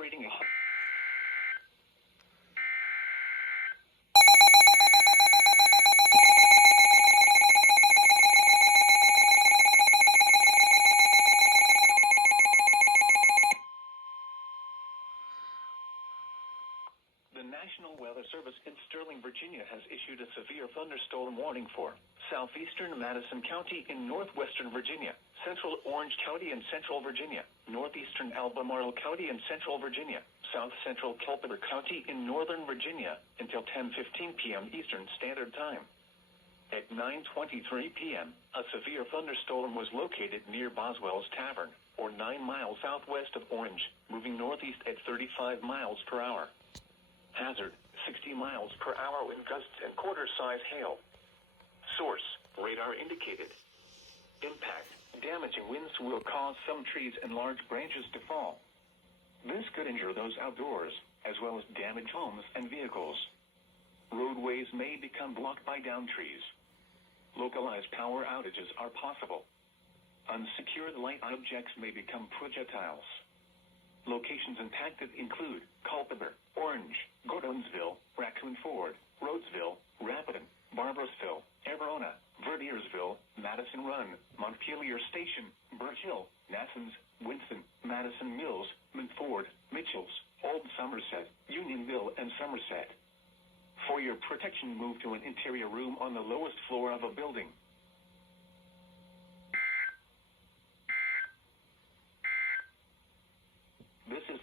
operating a The National Weather Service in Sterling, Virginia has issued a severe thunderstorm warning for southeastern Madison County in northwestern Virginia, central Orange County in central Virginia, northeastern Albemarle County in central Virginia, south central Culpeper County in northern Virginia until 10:15 p.m. Eastern Standard Time. At 9:23 p.m., a severe thunderstorm was located near Boswell's Tavern, or 9 miles southwest of Orange, moving northeast at 35 miles per hour. Hazard, 60 miles per hour wind gusts and quarter-size hail. Source, radar indicated. Impact, damaging winds will cause some trees and large branches to fall. This could injure those outdoors, as well as damage homes and vehicles. Roadways may become blocked by downed trees. Localized power outages are possible. Unsecured light objects may become projectiles. Locations impacted include Culpeper, Orange, Gordonsville, Raccoon Ford, Rhodesville, Rapidan, Barbarossville, Everona, Verdiersville, Madison Run, Montpelier Station, Birch Hill, Nassans, Winston, Madison Mills, Mintford, Mitchells, Old Somerset, Unionville, and Somerset. For your protection, move to an interior room on the lowest floor of a building.